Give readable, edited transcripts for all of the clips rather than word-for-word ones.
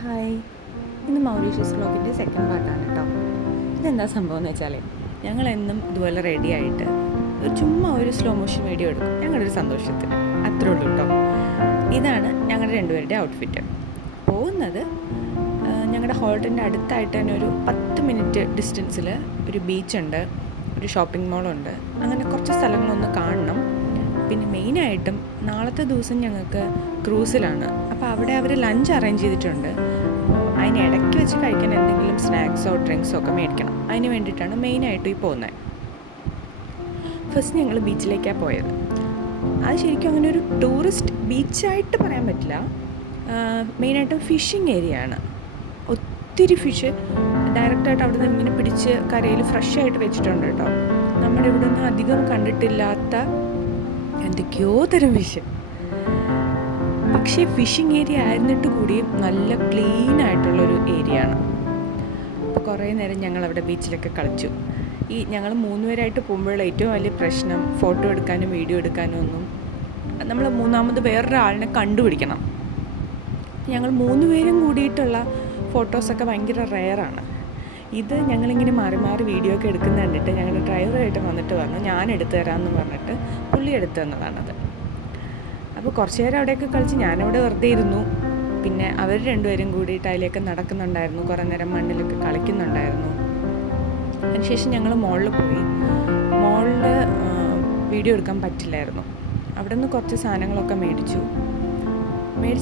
Hi, ഇന്ന് Mauritius വ്ലോഗിൻ്റെ second പാർട്ടാണ് കേട്ടോ. ഇതെന്താ സംഭവം എന്ന് വെച്ചാൽ ഞങ്ങളെന്നും ഇതുപോലെ റെഡി ആയിട്ട് ചുമ്മാ ഒരു സ്ലോ മോഷൻ വീഡിയോ എടുക്കും ഞങ്ങളുടെ ഒരു സന്തോഷത്തിന്. അത്രേ ഉള്ളൂ കേട്ടോ. ഇതാണ് ഞങ്ങളുടെ രണ്ടുപേരുടെ ഔട്ട്ഫിറ്റ്. പോകുന്നത് ഞങ്ങളുടെ ഹോട്ടലിൻ്റെ അടുത്തായിട്ട് തന്നെ ഒരു 10 മിനിറ്റ് ഡിസ്റ്റൻസിൽ ഒരു ബീച്ചുണ്ട്, ഒരു ഷോപ്പിംഗ് മോളുണ്ട്, അങ്ങനെ കുറച്ച് സ്ഥലങ്ങളൊന്ന് കാണണം. പിന്നെ മെയിനായിട്ടും നാളത്തെ ദിവസം ഞങ്ങൾക്ക് ക്രൂസിലാണ്. അപ്പോൾ അവിടെ അവർ ലഞ്ച് അറേഞ്ച് ചെയ്തിട്ടുണ്ട്. അപ്പോൾ അതിന് ഇടയ്ക്ക് വെച്ച് കഴിക്കാൻ എന്തെങ്കിലും സ്നാക്സോ ഡ്രിങ്ക്സോ ഒക്കെ മേടിക്കണം. അതിന് വേണ്ടിയിട്ടാണ് മെയിനായിട്ട് ഈ പോകുന്നത്. ഫസ്റ്റ് ഞങ്ങൾ ബീച്ചിലേക്കാണ് പോയത്. അത് ശരിക്കും അങ്ങനെ ഒരു ടൂറിസ്റ്റ് ബീച്ചായിട്ട് പറയാൻ പറ്റില്ല. മെയിനായിട്ടും ഫിഷിങ് ഏരിയ ആണ്. ഒത്തിരി ഫിഷ് ഡയറക്റ്റായിട്ട് അവിടെ നിന്ന് ഇങ്ങനെ പിടിച്ച് കരയിൽ ഫ്രഷ് ആയിട്ട് വെച്ചിട്ടുണ്ട് കേട്ടോ. നമ്മുടെ ഇവിടെ നിന്ന് അധികം കണ്ടിട്ടില്ലാത്ത എന്തൊക്കെയോ തരം ഫിഷ്. പക്ഷേ ഫിഷിംഗ് ഏരിയ ആയിരുന്നിട്ട് കൂടിയും നല്ല ക്ലീൻ ആയിട്ടുള്ളൊരു ഏരിയ ആണ്. അപ്പോൾ കുറേ നേരം ഞങ്ങൾ അവിടെ ബീച്ചിലൊക്കെ കളിച്ചു. ഞങ്ങൾ 3 പേരായിട്ട് പോകുമ്പോഴുള്ള ഏറ്റവും വലിയ പ്രശ്നം ഫോട്ടോ എടുക്കാനും വീഡിയോ എടുക്കാനും ഒന്നും നമ്മൾ മൂന്നാമത് വേറൊരാളിനെ കണ്ടുപിടിക്കണം. ഞങ്ങൾ 3 പേരും കൂടിയിട്ടുള്ള ഫോട്ടോസൊക്കെ ഭയങ്കര റെയറാണ്. ഇത് ഞങ്ങളിങ്ങനെ മാറി മാറി വീഡിയോ ഒക്കെ എടുക്കുന്ന കണ്ടിട്ട് ഞങ്ങളുടെ ഡ്രൈവറായിട്ട് വന്നിട്ട് പറഞ്ഞു ഞാൻ എടുത്തു തരാമെന്ന് പറഞ്ഞിട്ട് പുള്ളി എടുത്തു തന്നതാണത്. അപ്പോൾ കുറച്ച് നേരം അവിടെയൊക്കെ കളിച്ച് ഞാനവിടെ വെറുതെ ഇരുന്നു. പിന്നെ അവർ രണ്ടുപേരും കൂടിയിട്ട് അതിലേക്ക് നടക്കുന്നുണ്ടായിരുന്നു, കുറേ നേരം മണ്ണിലൊക്കെ കളിക്കുന്നുണ്ടായിരുന്നു. അതിനുശേഷം ഞങ്ങൾ മോളിൽ പോയി. മോളിൽ വീഡിയോ എടുക്കാൻ പറ്റില്ലായിരുന്നു. അവിടെ നിന്ന് കുറച്ച് സാധനങ്ങളൊക്കെ മേടിച്ചു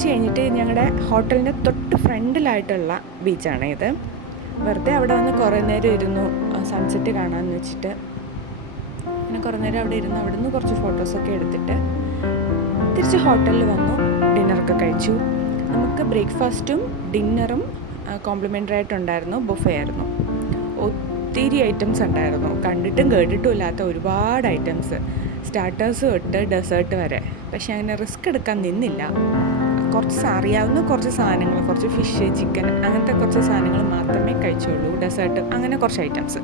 കഴിഞ്ഞിട്ട് ഞങ്ങളുടെ ഹോട്ടലിൻ്റെ തൊട്ട് ഫ്രണ്ടിലായിട്ടുള്ള ബീച്ചാണ് ഇത്. വെറുതെ അവിടെ വന്ന് കുറേ നേരം ഇരുന്നു സൺസെറ്റ് കാണാമെന്ന് വെച്ചിട്ട്. അങ്ങനെ കുറേ നേരം അവിടെ ഇരുന്നു. അവിടെ നിന്ന് കുറച്ച് ഫോട്ടോസൊക്കെ എടുത്തിട്ട് തിരിച്ച് ഹോട്ടലിൽ വന്നു. ഡിന്നറൊക്കെ കഴിച്ചു. നമുക്ക് ബ്രേക്ക്ഫാസ്റ്റും ഡിന്നറും കോംപ്ലിമെൻ്ററി ആയിട്ടുണ്ടായിരുന്നു. ബുഫേ ആയിരുന്നു. ഒത്തിരി ഐറ്റംസ് ഉണ്ടായിരുന്നു. കണ്ടിട്ടും കേട്ടിട്ടും ഇല്ലാത്ത ഒരുപാട് ഐറ്റംസ്, സ്റ്റാർട്ടേഴ്സ് തൊട്ട് ഡെസേർട്ട് വരെ. പക്ഷേ അങ്ങനെ റിസ്ക് എടുക്കാൻ നിന്നില്ല. അറിയാവുന്ന കുറച്ച് സാധനങ്ങൾ, കുറച്ച് ഫിഷ്, ചിക്കൻ, അങ്ങനത്തെ കുറച്ച് സാധനങ്ങൾ മാത്രമേ കഴിച്ചുള്ളൂ. ഡെസേർട്ട്, അങ്ങനെ കുറച്ച് ഐറ്റംസ്.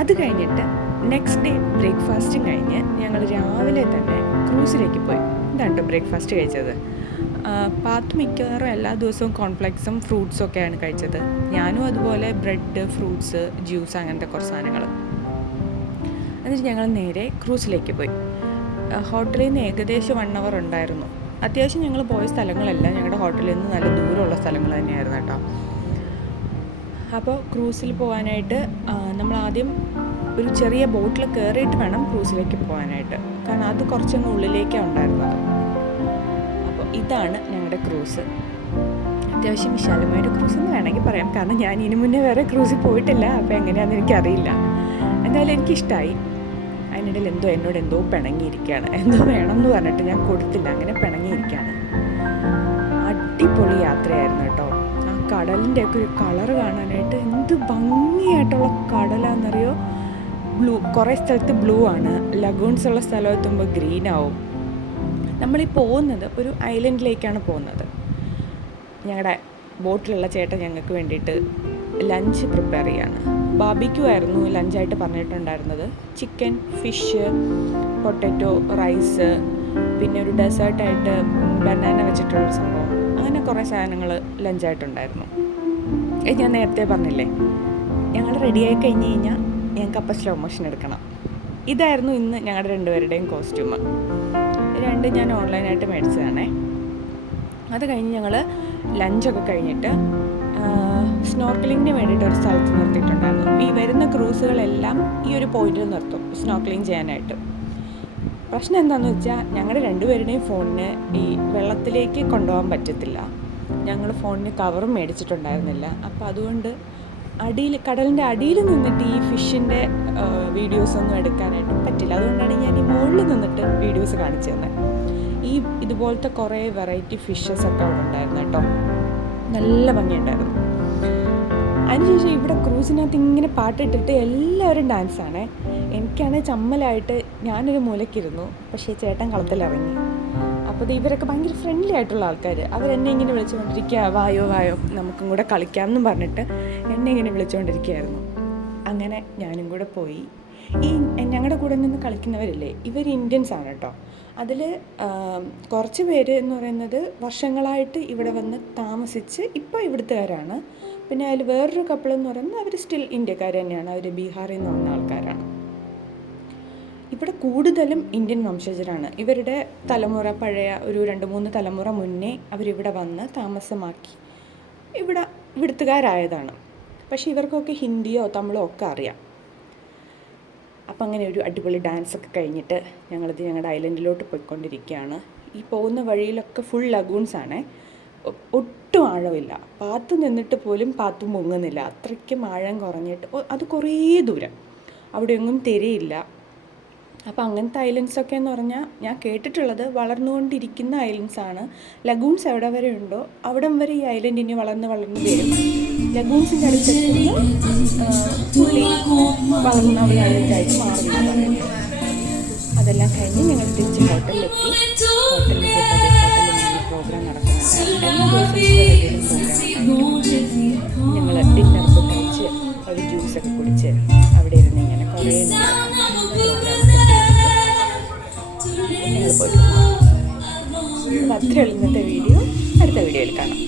അത് കഴിഞ്ഞിട്ട് നെക്സ്റ്റ് ഡേ ബ്രേക്ക്ഫാസ്റ്റും കഴിഞ്ഞ് ഞങ്ങൾ രാവിലെ തന്നെ ക്രൂസിലേക്ക് പോയി. ഇതാണ് ബ്രേക്ക്ഫാസ്റ്റ് കഴിച്ചത്. പാത്ത് മിക്കവാറും എല്ലാ ദിവസവും കോൺഫ്ലെക്സും ഫ്രൂട്ട്സും ഒക്കെയാണ് കഴിച്ചത്. ഞാനും അതുപോലെ ബ്രെഡ്, ഫ്രൂട്ട്സ്, ജ്യൂസ്, അങ്ങനത്തെ കുറച്ച് സാധനങ്ങൾ. എന്നിട്ട് ഞങ്ങൾ നേരെ ക്രൂസിലേക്ക് പോയി. ഹോട്ടലിൽ നിന്ന് ഏകദേശം 1 അവർ ഉണ്ടായിരുന്നു. അത്യാവശ്യം ഞങ്ങൾ പോയ സ്ഥലങ്ങളെല്ലാം ഞങ്ങളുടെ ഹോട്ടലിൽ നിന്ന് നല്ല ദൂരമുള്ള സ്ഥലങ്ങൾ തന്നെയായിരുന്നു കേട്ടോ. അപ്പോൾ ക്രൂസിൽ പോകാനായിട്ട് നമ്മൾ ആദ്യം ഒരു ചെറിയ ബോട്ടിൽ കയറിയിട്ട് വേണം ക്രൂസിലേക്ക് പോകാനായിട്ട്. കാരണം അത് കുറച്ചങ്ങ് ഉള്ളിലേക്കാണ് ഉണ്ടായിരുന്നത്. അപ്പോൾ ഇതാണ് ഞങ്ങളുടെ ക്രൂസ്. അത്യാവശ്യം വിശാലമായൊരു ക്രൂസ് എന്ന് വേണമെങ്കിൽ പറയാം. കാരണം ഞാൻ ഇതിനു മുന്നേ വേറെ ക്രൂസിൽ പോയിട്ടില്ല. അപ്പോൾ എങ്ങനെയാണെന്ന് എനിക്കറിയില്ല. എന്തായാലും എനിക്കിഷ്ടമായി. അതിനിടയിൽ എന്നോട് എന്തോ പിണങ്ങിയിരിക്കുകയാണ്. എന്തോ വേണമെന്ന് പറഞ്ഞിട്ട് ഞാൻ കൊടുത്തില്ല. അങ്ങനെ പിണങ്ങിയിരിക്കുകയാണ്. അടിപൊളി യാത്രയായിരുന്നു കേട്ടോ. ആ കടലിൻ്റെ ഒക്കെ ഒരു കളറ് കാണാനായിട്ട് എന്ത് ഭംഗിയായിട്ടുള്ള കടലാണെന്നറിയോ. ബ്ലൂ, കുറേ സ്ഥലത്ത് ബ്ലൂ ആണ്. ലഗൂൺസ് ഉള്ള സ്ഥലം എത്തുമ്പോൾ ഗ്രീൻ ആവും. നമ്മളീ പോകുന്നത് ഒരു ഐലൻഡിലേക്കാണ് പോകുന്നത്. ഞങ്ങളുടെ ബോട്ടിലുള്ള ചേട്ടൻ ഞങ്ങൾക്ക് വേണ്ടിയിട്ട് ലഞ്ച് പ്രിപ്പയർ ചെയ്യാണ്. ബാർബിക്യൂ ആയിരുന്നു ലഞ്ചായിട്ട് പറഞ്ഞിട്ടുണ്ടായിരുന്നത്. ചിക്കൻ, ഫിഷ്, പൊട്ടറ്റോ, റൈസ്, പിന്നെ ഒരു ഡെസേർട്ടായിട്ട് ബനാന വെച്ചിട്ടുള്ളൊരു സംഭവം, അങ്ങനെ കുറേ സാധനങ്ങൾ ലഞ്ചായിട്ടുണ്ടായിരുന്നു. ഞാൻ നേരത്തെ പറഞ്ഞില്ലേ, ഞങ്ങൾ റെഡിയായി കഴിഞ്ഞ് കഴിഞ്ഞാൽ ഞങ്ങൾക്ക് അപ്പം സ്ലോ മോഷൻ എടുക്കണം. ഇതായിരുന്നു ഇന്ന് ഞങ്ങളുടെ രണ്ടുപേരുടെയും കോസ്റ്റ്യൂം. രണ്ടും ഞാൻ ഓൺലൈനായിട്ട് മേടിച്ചതാണേ. അത് കഴിഞ്ഞ് ഞങ്ങൾ ലഞ്ചൊക്കെ കഴിഞ്ഞിട്ട് സ്നോർക്കലിങ്ങിന് വേണ്ടിയിട്ട് ഒരു സ്ഥലത്ത് നിർത്തിയിട്ടുണ്ടായിരുന്നു. ഈ വരുന്ന ക്രൂസുകളെല്ലാം ഈ ഒരു പോയിന്റിൽ നിർത്തും സ്നോർക്കലിങ് ചെയ്യാനായിട്ട്. പ്രശ്നം എന്താണെന്ന് വെച്ചാൽ ഞങ്ങളുടെ രണ്ടുപേരുടെയും ഫോണിന് ഈ വെള്ളത്തിലേക്ക് കൊണ്ടുപോകാൻ പറ്റത്തില്ല. ഞങ്ങൾ ഫോണിന് കവറും മേടിച്ചിട്ടുണ്ടായിരുന്നില്ല. അപ്പോൾ അതുകൊണ്ട് കടലിൻ്റെ അടിയിൽ നിന്നിട്ട് ഈ ഫിഷിൻ്റെ വീഡിയോസൊന്നും എടുക്കാനായിട്ട് പറ്റില്ല. അതുകൊണ്ടാണ് ഞാൻ ഈ മുകളിൽ നിന്നിട്ട് വീഡിയോസ് കാണിച്ചു തന്നെ. ഇതുപോലത്തെ കുറേ വെറൈറ്റി ഫിഷസ് ഒക്കെ അവിടെ ഉണ്ടായിരുന്നു കേട്ടോ. നല്ല ഭംഗിയുണ്ടായിരുന്നു. അതിനുശേഷം ഇവിടെ ക്രൂസിനകത്ത് ഇങ്ങനെ പാട്ടിട്ടിട്ട് എല്ലാവരും ഡാൻസാണ്. എനിക്കാണെങ്കിൽ ചമ്മലായിട്ട് ഞാനൊരു മൂലക്കിരുന്നു. പക്ഷേ ചേട്ടൻ കളത്തിലിറങ്ങി. അപ്പോൾ ഇവരൊക്കെ ഭയങ്കര ഫ്രണ്ട്ലി ആയിട്ടുള്ള ആൾക്കാർ. അവരെന്നെ ഇങ്ങനെ വിളിച്ചുകൊണ്ടിരിക്കുക, വായോ നമുക്കും കൂടെ കളിക്കാമെന്നും പറഞ്ഞിട്ട് എന്നെ ഇങ്ങനെ വിളിച്ചുകൊണ്ടിരിക്കുകയായിരുന്നു. അങ്ങനെ ഞാനും കൂടെ പോയി. ഈ ഞങ്ങളുടെ കൂടെ നിന്ന് കളിക്കുന്നവരില്ലേ, ഇവർ ഇന്ത്യൻസ് ആണ് കേട്ടോ. അതിൽ കുറച്ച് പേര് എന്ന് പറയുന്നത് വർഷങ്ങളായിട്ട് ഇവിടെ വന്ന് താമസിച്ച് ഇപ്പോൾ ഇവിടുത്തുകാരാണ്. പിന്നെ അതിൽ വേറൊരു കപ്പിൾ എന്ന് പറയുന്നത് അവർ സ്റ്റിൽ ഇന്ത്യക്കാർ തന്നെയാണ്, അവർ ബീഹാറിൽ നിന്ന് വന്ന ആൾക്കാരാണ്. ഇവിടെ കൂടുതലും ഇന്ത്യൻ വംശജരാണ്. ഇവരുടെ തലമുറ പഴയ ഒരു 2-3 തലമുറ മുന്നേ അവരിവിടെ വന്ന് താമസമാക്കി ഇവിടുത്തുകാരായതാണ്. പക്ഷേ ഇവർക്കൊക്കെ ഹിന്ദിയോ തമിഴോ ഒക്കെ അറിയാം. അപ്പം അങ്ങനെ ഒരു അടിപൊളി ഡാൻസൊക്കെ കഴിഞ്ഞിട്ട് ഞങ്ങളുടെ ഐലൻഡിലോട്ട് പോയിക്കൊണ്ടിരിക്കുകയാണ്. ഈ പോകുന്ന വഴിയിലൊക്കെ ഫുൾ ലഗൂൺസാണ്, ഒട്ടും ആഴമില്ല. പാത്തു നിന്നിട്ട് പോലും പാത്തു മുങ്ങുന്നില്ല, അത്രയ്ക്കും ആഴം കുറഞ്ഞിട്ട്. അത് കുറേ ദൂരം, അവിടെയൊന്നും തിരയില്ല. അപ്പോൾ അങ്ങനത്തെ ഐലൻഡ്സൊക്കെ എന്ന് പറഞ്ഞാൽ ഞാൻ കേട്ടിട്ടുള്ളത് വളർന്നുകൊണ്ടിരിക്കുന്ന ഐലൻഡ്സാണ്. ലഗൂൺസ് എവിടെ വരെ ഉണ്ടോ അവിടം വരെ ഈ ഐലൻഡ് ഇനി വളർന്ന് വരും. ലഗൂൺസിൻ്റെ അടുത്തെത്തുമ്പോൾ പുള്ളി വളർന്ന ഒരു ഐലൻഡായിട്ട് മാറുമെന്ന് പറയുന്നത്. അതെല്ലാം കഴിഞ്ഞ് ഞങ്ങൾ തിരിച്ച് ഹോട്ടലിലെത്തി. ഹോട്ടലിലെത്തിയപ്പോൾ ഹോട്ടലിൽ പ്രോഗ്രാം നടക്കുന്നുണ്ടായിരുന്നു. ഞങ്ങൾ ഡിന്നറൊക്കെ കഴിച്ച് ഒരു ജ്യൂസൊക്കെ കുടിച്ച് അവിടെ ഇരുന്ന് ഇങ്ങനെ കുറേ ഞങ്ങൾ പോയിട്ട്. അപ്പോൾ അത്രയുള്ള ഇന്നത്തെ വീഡിയോ. അടുത്ത വീഡിയോയിൽ കാണാം.